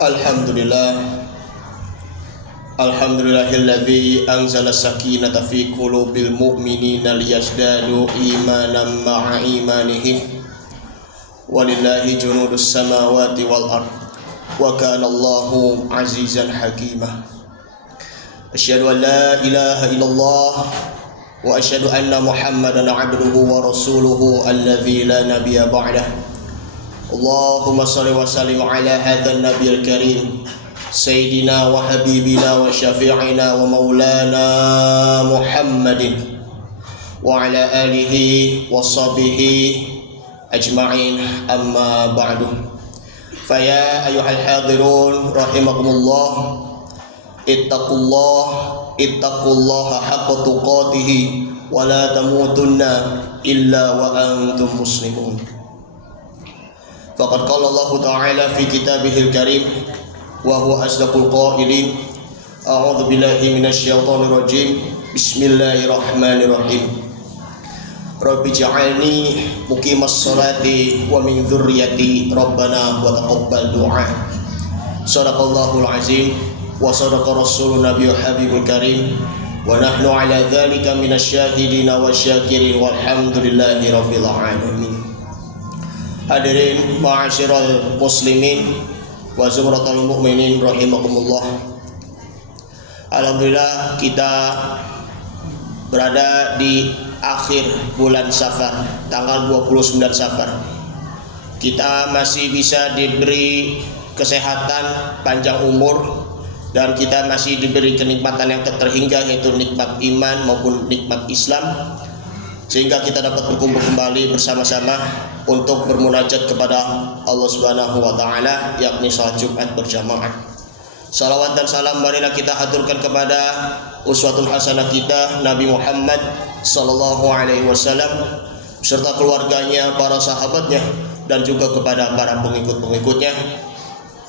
Alhamdulillah. Alhamdulillahilladzi anzala sakinata fi qulubil mu'minina liyazdadu imanan ma'a imanihim. Walillahi junudus samawati wal ard. Wa kana Allahu azizan hakima. Asyhadu an la ilaha illallah wa asyhadu anna Muhammadan abduhu wa rasuluhu alladzi la nabiyya ba'dah. Allahumma salli wa sallim ala hadzal nabiyil karim sayyidina wa habibina wa syafi'ina wa maulana Muhammadin wa ala alihi wa sahbihi ajma'in, amma ba'du. Faya ayyuhal hadirun rahimakumullah, ittaqullaha haqqa tuqatih wa la tamutunna illa wa antum muslimun. Faqad qala Allah Ta'ala fi kitabihil karim wa huwa asdaqul qailin. A'udzu billahi minasyaitonir rajim. Bismillahirrahmanirrahim. Rabbi ja'alni muqimas sholati wa min dzurriyyati rabbana wa taqabbal du'a. Shadaqallahul azim wa sadaqa rasulun nabiyyu habibul karim wa nahnu ala dzalika minasyahidina wasyakirin walhamdulillahi rabbil alamin. Hadirin ma'asyiral muslimin wa zumratul mu'minin rahimakumullah. Alhamdulillah kita berada di akhir bulan Safar, tanggal 29 Safar. Kita masih bisa diberi kesehatan, panjang umur, dan kita masih diberi kenikmatan yang tak terhingga, yaitu nikmat iman maupun nikmat Islam, sehingga kita dapat berkumpul kembali bersama-sama untuk bermunajat kepada Allah Subhanahu wa taala, yakni salat Jumat berjamaah. Salawat dan salam marilah kita haturkan kepada uswatun hasanah kita Nabi Muhammad sallallahu alaihi wasallam beserta keluarganya, para sahabatnya, dan juga kepada para pengikut-pengikutnya,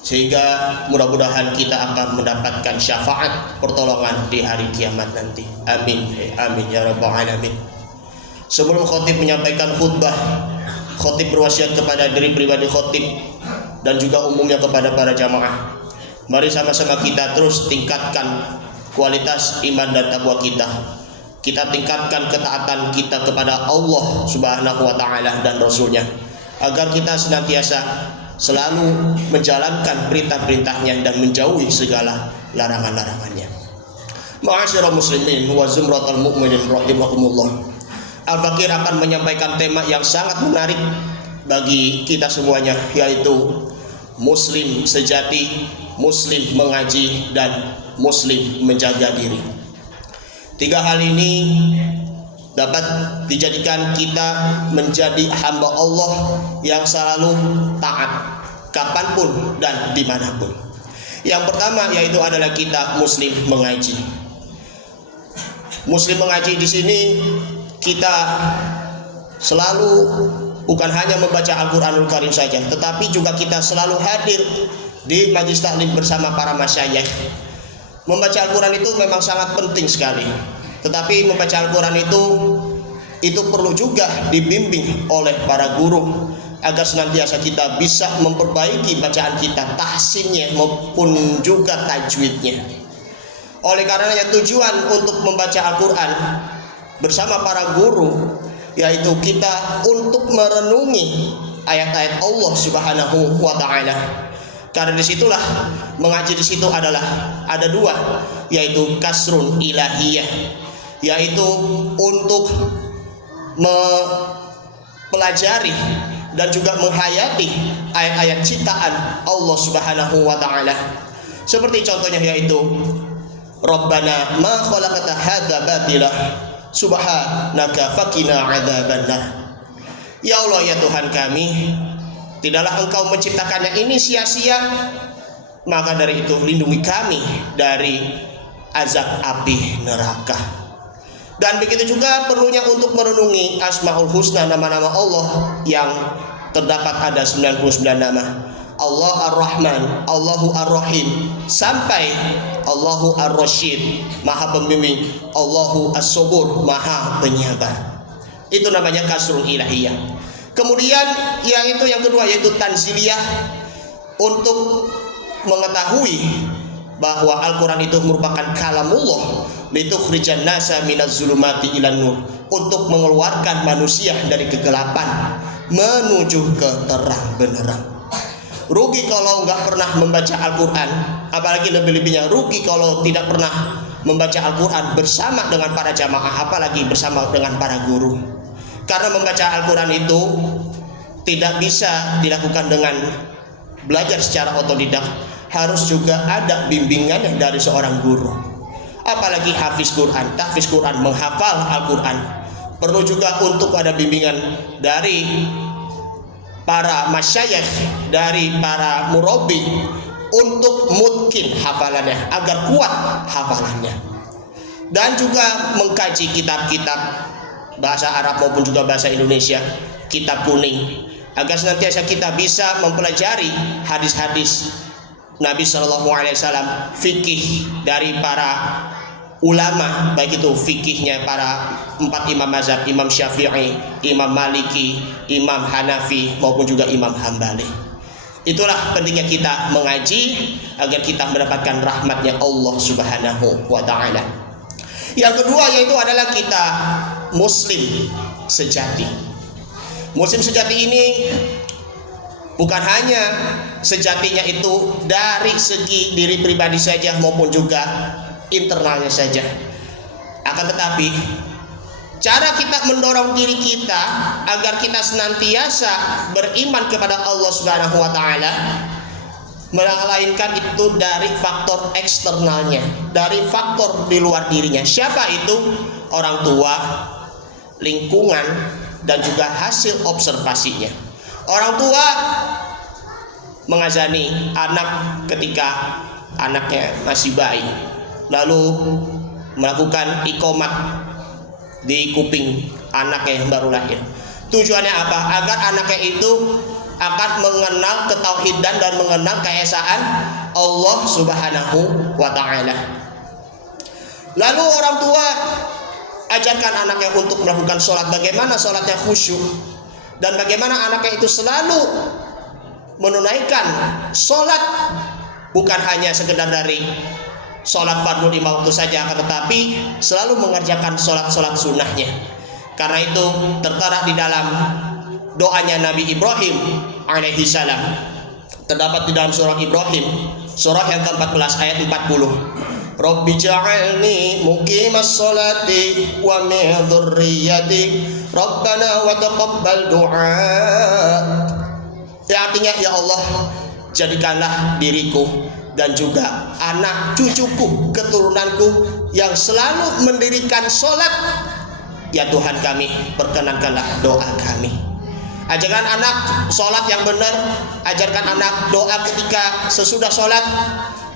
sehingga mudah-mudahan kita akan mendapatkan syafaat pertolongan di hari kiamat nanti. Amin, amin ya rabbal alamin. Sebelum khotib menyampaikan khutbah, khotib berwasiat kepada diri pribadi khotib dan juga umumnya kepada para jamaah. Mari sama-sama kita terus tingkatkan kualitas iman dan takwa kita. Kita tingkatkan ketaatan kita kepada Allah Subhanahu wa taala dan Rasulnya, agar kita senantiasa selalu menjalankan perintah-perintahnya dan menjauhi segala larangan-larangannya. Ma'asyiral muslimin wa zumratul mu'minin rahimakumullah. Al-Fakir akan menyampaikan tema yang sangat menarik bagi kita semuanya, yaitu Muslim sejati, Muslim mengaji, dan Muslim menjaga diri. Tiga hal ini dapat dijadikan kita menjadi hamba Allah yang selalu taat kapanpun dan dimanapun. Yang pertama yaitu adalah kita Muslim mengaji. Muslim mengaji di sini kita selalu bukan hanya membaca Al-Quranul Karim saja, tetapi juga kita selalu hadir di majlis taklim bersama para masyayikh. Membaca Al-Quran itu memang sangat penting sekali, tetapi membaca Al-Quran itu perlu juga dibimbing oleh para guru agar senantiasa kita bisa memperbaiki bacaan kita, tahsinnya maupun juga tajwidnya. Oleh karenanya tujuan untuk membaca Al-Quran bersama para guru yaitu kita untuk merenungi ayat-ayat Allah Subhanahu wa taala. Karena disitulah mengaji di situ adalah ada dua, yaitu kasrun ilahiyah, yaitu untuk mempelajari dan juga menghayati ayat-ayat ciptaan Allah Subhanahu wa taala. Seperti contohnya yaitu Rabbana ma khalaqta hadza batila subhanaka faqina adzabannar. Ya Allah, ya Tuhan kami, tidaklah Engkau menciptakannya ini sia-sia, maka dari itu lindungi kami dari azab api neraka. Dan begitu juga perlunya untuk merenungi Asmaul Husna, nama-nama Allah yang terdapat ada 99 nama. Allah Ar-Rahman, Allahu Ar-Rahim, sampai Allahu Ar-Rasyid, Maha Pembimbing, Allahu As-Sabur, Maha Penyabar. Itu namanya kasrul ilahiyah. Kemudian yang kedua yaitu tanziliyah, untuk mengetahui bahwa Al-Quran itu merupakan kalamullah, litukhrijan nasa minaz zulumati ilan nur, untuk mengeluarkan manusia dari kegelapan menuju ke terang benderang. Rugi kalau nggak pernah membaca Al-Quran, apalagi lebih-lebihnya rugi kalau tidak pernah membaca Al-Quran bersama dengan para jamaah, apalagi bersama dengan para guru. Karena membaca Al-Quran itu tidak bisa dilakukan dengan belajar secara otodidak, harus juga ada bimbingan dari seorang guru. Apalagi hafiz Quran, tahfiz Quran, menghafal Al-Quran, perlu juga untuk ada bimbingan dari para masyayikh, dari para murabbi, untuk mungkin hafalannya, agar kuat hafalannya. Dan juga mengkaji kitab-kitab bahasa Arab maupun juga bahasa Indonesia, kitab kuning, agar senantiasa kita bisa mempelajari hadis-hadis Nabi SAW, fikih dari para ulama, baik itu fikihnya para 4 imam mazhab, Imam Syafi'i, Imam Maliki, Imam Hanafi maupun juga Imam Hambali. Itulah pentingnya kita mengaji agar kita mendapatkan rahmatnya Allah Subhanahu wa ta'ala. Yang kedua yaitu adalah kita muslim sejati. Muslim sejati ini bukan hanya sejatinya itu dari segi diri pribadi saja maupun juga internalnya saja, akan tetapi cara kita mendorong diri kita agar kita senantiasa beriman kepada Allah Subhanahu wa ta'ala, melainkan itu dari faktor eksternalnya, dari faktor di luar dirinya. Siapa itu? Orang tua, lingkungan, dan juga hasil observasinya. Orang tua mengazani anak ketika anaknya masih bayi, lalu melakukan iqomat di kuping anaknya yang baru lahir. Tujuannya apa? Agar anaknya itu akan mengenal ketauhidan dan mengenal keesaan Allah Subhanahu wa ta'ala. Lalu orang tua ajarkan anaknya untuk melakukan sholat, bagaimana sholatnya khusyuk, dan bagaimana anaknya itu selalu menunaikan sholat, bukan hanya sekedar dari sholat fardhu 5 waktu saja, tetapi selalu mengerjakan sholat-sholat sunnahnya. Karena itu tertera di dalam doanya Nabi Ibrahim alaihi salam, terdapat di dalam surah Ibrahim, surah yang ke-14 ayat 40. Rabbi ja'alni muqimas sholati wa min dzurriyyati Rabbana wa taqabbal du'a. Yang artinya, ya Allah, jadikanlah diriku dan juga anak cucuku, keturunanku yang selalu mendirikan sholat. Ya Tuhan kami, perkenankanlah doa kami. Ajarkan anak sholat yang benar, ajarkan anak doa ketika sesudah sholat,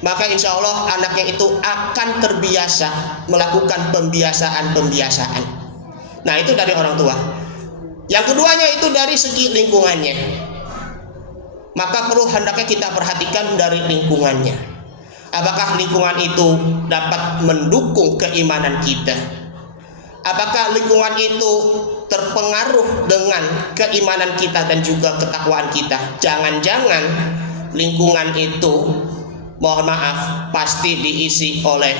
maka insya Allah anaknya itu akan terbiasa melakukan pembiasaan-pembiasaan. Nah, itu dari orang tua. Yang keduanya itu dari segi lingkungannya. Maka perlu hendaknya kita perhatikan dari lingkungannya. Apakah lingkungan itu dapat mendukung keimanan kita? Apakah lingkungan itu terpengaruh dengan keimanan kita dan juga ketakwaan kita? Jangan-jangan lingkungan itu, mohon maaf, pasti diisi oleh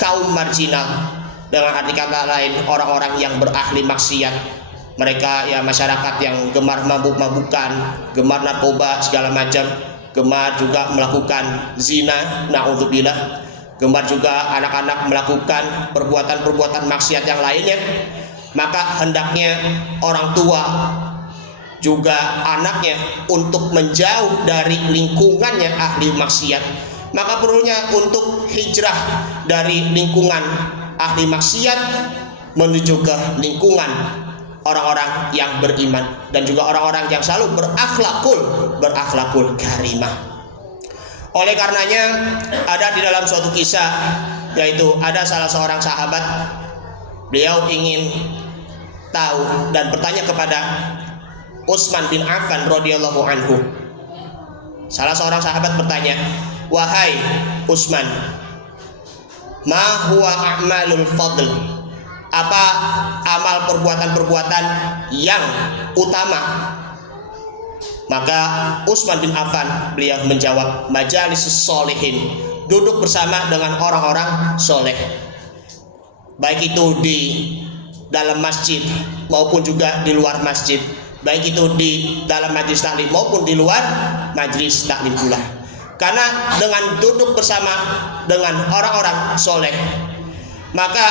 kaum marginal, dengan arti kata lain orang-orang yang berahli maksiat. Mereka ya masyarakat yang gemar mabuk-mabukan, gemar narkoba segala macam, gemar juga melakukan zina, na'udzubillah, gemar juga anak-anak melakukan perbuatan-perbuatan maksiat yang lainnya. Maka hendaknya orang tua juga anaknya untuk menjauh dari lingkungannya ahli maksiat. Maka perlunya untuk hijrah dari lingkungan ahli maksiat menuju ke lingkungan orang-orang yang beriman dan juga orang-orang yang selalu berakhlakul karimah. Oleh karenanya ada di dalam suatu kisah, yaitu ada salah seorang sahabat, beliau ingin tahu dan bertanya kepada Utsman bin Affan radhiyallahu anhu. Salah seorang sahabat bertanya, "Wahai Utsman, ma huwa a'malul fadl?" Apa amal perbuatan-perbuatan yang utama Maka Utsman bin Affan beliau menjawab, majalisus sholihin, duduk bersama dengan orang-orang soleh, baik itu di dalam masjid maupun juga di luar masjid, baik itu di dalam majlis taklim maupun di luar majlis taklim pula. Karena dengan duduk bersama dengan orang-orang soleh, maka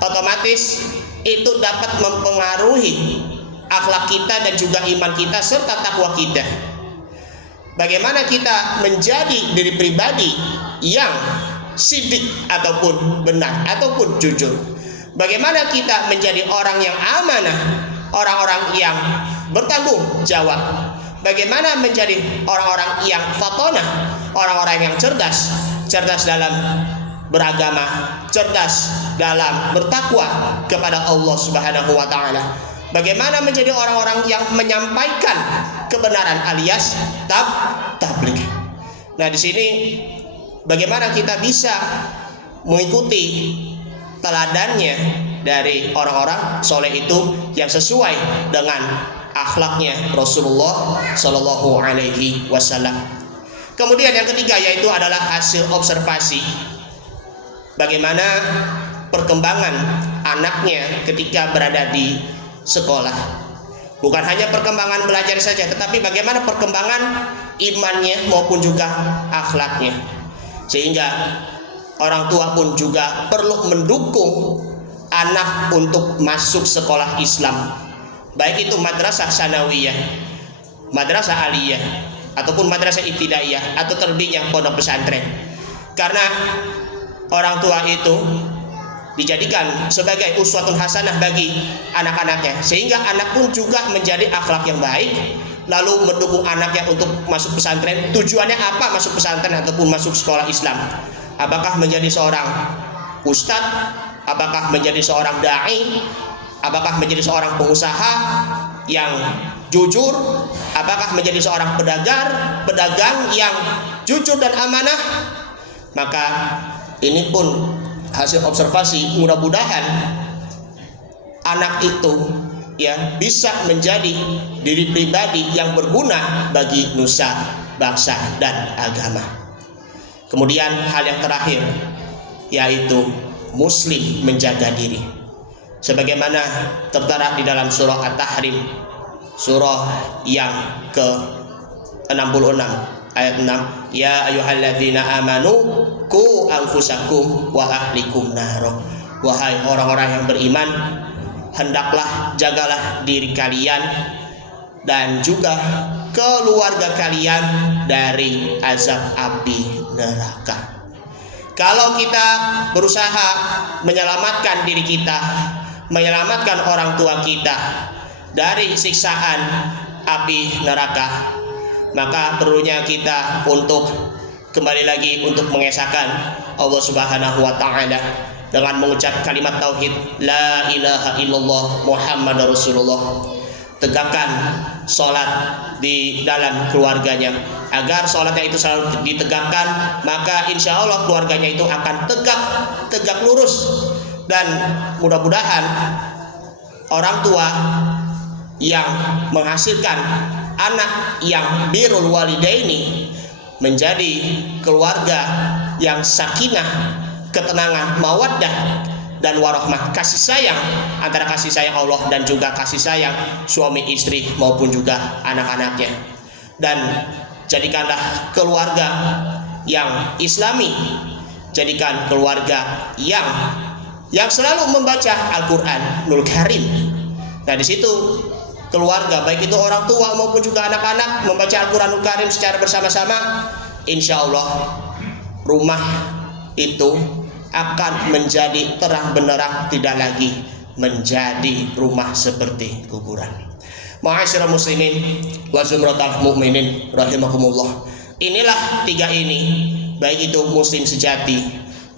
otomatis itu dapat mempengaruhi akhlak kita dan juga iman kita serta takwa kita. Bagaimana kita menjadi diri pribadi yang sidik ataupun benar ataupun jujur. Bagaimana kita menjadi orang yang amanah, orang-orang yang bertanggung jawab. Bagaimana menjadi orang-orang yang fatonah, orang-orang yang cerdas, cerdas dalam beragama, cerdas dalam bertakwa kepada Allah Subhanahu wa taala. Bagaimana menjadi orang-orang yang menyampaikan kebenaran alias tabligh. Nah, di sini bagaimana kita bisa mengikuti teladannya dari orang-orang soleh itu yang sesuai dengan akhlaknya Rasulullah Shallallahu Alaihi Wasallam. Kemudian yang ketiga yaitu adalah hasil observasi. Bagaimana perkembangan anaknya ketika berada di sekolah. Bukan hanya perkembangan belajar saja, tetapi bagaimana perkembangan imannya maupun juga akhlaknya. Sehingga orang tua pun juga perlu mendukung anak untuk masuk sekolah Islam, baik itu madrasah sanawiyah, madrasah aliyah, ataupun madrasah ibtidaiyah, atau terlebihnya pondok pesantren. Karena orang tua itu dijadikan sebagai uswatun hasanah bagi anak-anaknya, sehingga anak pun juga menjadi akhlak yang baik, lalu mendukung anaknya untuk masuk pesantren. Tujuannya apa masuk pesantren ataupun masuk sekolah Islam? Apakah menjadi seorang ustadz? Apakah menjadi seorang da'i? Apakah menjadi seorang pengusaha yang jujur? Apakah menjadi seorang pedagang yang jujur dan amanah? Maka ini pun hasil observasi, mudah-mudahan anak itu ya bisa menjadi diri pribadi yang berguna bagi nusa, bangsa dan agama. Kemudian hal yang terakhir yaitu muslim menjaga diri, sebagaimana tertera di dalam surah At-Tahrim, surah yang ke-66 ayat 6, ya ayyuhalladzina amanu qu anfusakum wa ahlikum naro. Wahai orang-orang yang beriman, hendaklah jagalah diri kalian dan juga keluarga kalian dari azab api neraka. Kalau kita berusaha menyelamatkan diri kita, menyelamatkan orang tua kita dari siksaan api neraka, maka perlunya kita untuk kembali lagi untuk mengesahkan Allah Subhanahu wa taala dengan mengucap kalimat tauhid la ilaha illallah Muhammadar Rasulullah. Tegakkan sholat di dalam keluarganya, agar sholatnya itu selalu ditegakkan, maka insya Allah keluarganya itu akan tegak lurus. Dan mudah-mudahan orang tua yang menghasilkan anak yang birrul walidaini menjadi keluarga yang sakinah, ketenangan, mawaddah dan warahmah, kasih sayang antara kasih sayang Allah dan juga kasih sayang suami istri maupun juga anak-anaknya. Dan jadikanlah keluarga yang islami, jadikan keluarga yang selalu membaca Al-Qur'anul Karim. Nah, di situ keluarga, baik itu orang tua maupun juga anak-anak, membaca Al-Qur'anul Karim secara bersama-sama, insya Allah rumah itu akan menjadi terang benderang, tidak lagi menjadi rumah seperti kuburan. Ma'asyiral muslimin wa zumratal mukminin rahimakumullah. Inilah tiga ini, baik itu muslim sejati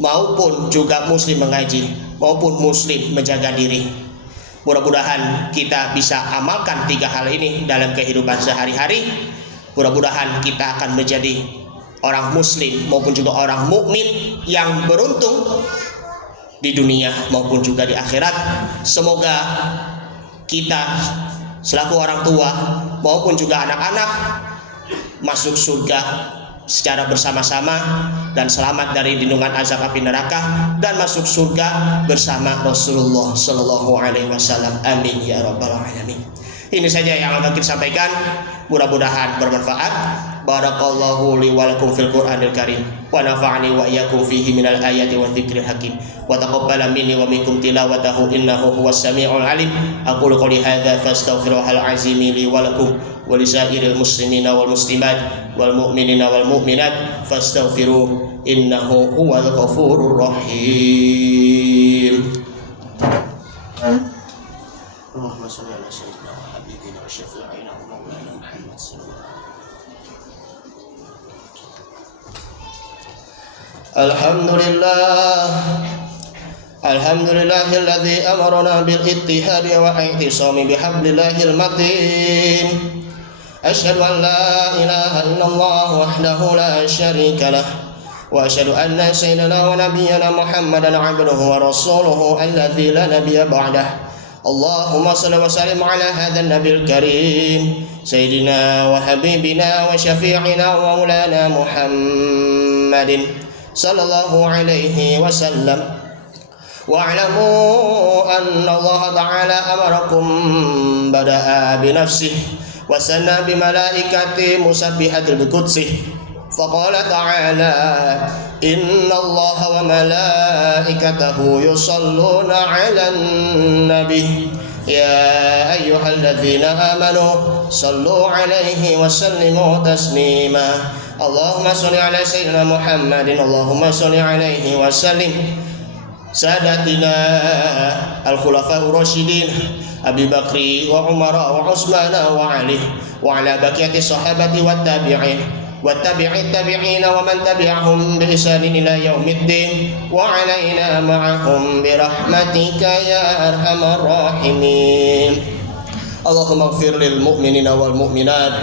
maupun juga muslim mengaji maupun muslim menjaga diri. Mudah-mudahan kita bisa amalkan tiga hal ini dalam kehidupan sehari-hari. Mudah-mudahan kita akan menjadi orang muslim maupun juga orang mukmin yang beruntung di dunia maupun juga di akhirat. Semoga kita selaku orang tua maupun juga anak-anak masuk surga secara bersama-sama dan selamat dari lindungan azab api neraka dan masuk surga bersama Rasulullah Sallallahu Alaihi Wasallam. Amin ya rabbal alamin. Ini saja yang akan kita sampaikan, mudah-mudahan bermanfaat. Barakallahu li wa lakum fil Qur'anil Karim wa nafa'ani wa iyyakum fihi minal ayati wa dzikril hakim wa taqabbala minni wa minkum tilawatahu innahu huwas samiul alim. Aqulu qouli hadza fastaghfirullahal azim li wa lakum wa lisairil muslimina wal muslimat wal mu'minina wal mu'minat fastaghfiruhu innahu huwal ghafurur rahim. Allahumma shalli ala sayyidina wa habibina wa syafi'ina wa maulana Muhammad sallallahu Alhamdulillahilladzi amarna bil ittihadi wa i'tisami bihablillahil matin. Asyhadu an la ilaha illallah wahdahu la syarika lah wa asyhadu anna sayyidana wa nabiyyana Muhammadan abduhu wa rasuluhu alladzi la nabiyya ba'dah. Allahumma shalli wa sallim ala hadzal nabiyil karim sayyidina wa habibina wa syafi'ina wa maulana Muhammadin sallallahu alaihi wasallam. Wa'lamu anna Allah ta'ala amarakum bada'a bi nafsihi wa sanna bi malaikati musabbihatil bi qudsih. Faqala ta'ala inna Allah wa malaikatahu yusalluna 'alan nabi ya ayyuhalladzina amanu sallu 'alaihi wa sallimu taslima. Allahumma shalli ala sayyidina Muhammadin Allahumma shalli 'alaihi wa sallim. Sadatina al-khulafa'ur rasyidin Abi Bakri wa Umar wa Utsman wa Ali wa ala baqiyati sahabati wat tabi'in والتابعين ومن تبعهم بإحسان إلى يوم الدين وعلينا معهم برحمتك يا أرحم الراحمين. اللهم اغفر للمؤمنين والمؤمنات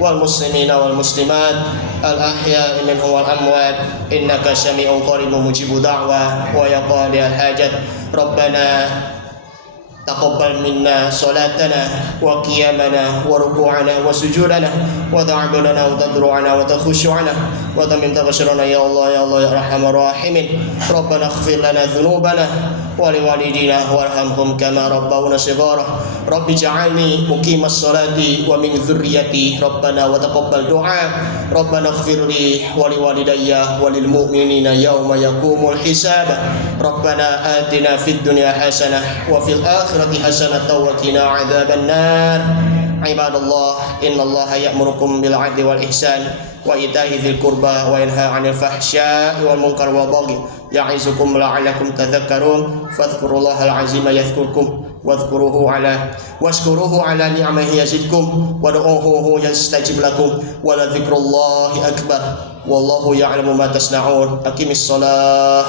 والمسلمين والمسلمات الأحياء منهم والأموات إنك سميع قريب مجيب دعوة ويا قاضي الحاجات. ربنا تقبل منا صلاتنا وقيامنا وركوعنا وسجودنا وتعبدنا وتضرعنا وتخشعنا وتمن تبشرنا يا الله يا الله يا أرحم الراحمين. ربنا اغفر لنا ذنوبنا ولوالدينا وارحمهم كما ربونا صغارا. رب اجعلني مقيم الصلاة ومن ذريتي ربنا وتقبل دعاء. ربنا اغفر لي ولوالدي وللمؤمنين يوم يقوم الحساب. ربنا آتنا في الدنيا حسنة وفي الآخرة حسنة وقنا عذاب النار. عباد الله إن الله يأمركم بالعدل والإحسان وإيتاء ذي القربى وينهى عن الفحشاء والمنكر والبغي يعظكم لعلكم تذكرون. فاذكروا الله العظيم يذكركم واشكروه على نعمه يزدكم ودعوه يستجب لكم ولذكر الله أكبر والله يعلم ما تصنعون. أقم الصلاة.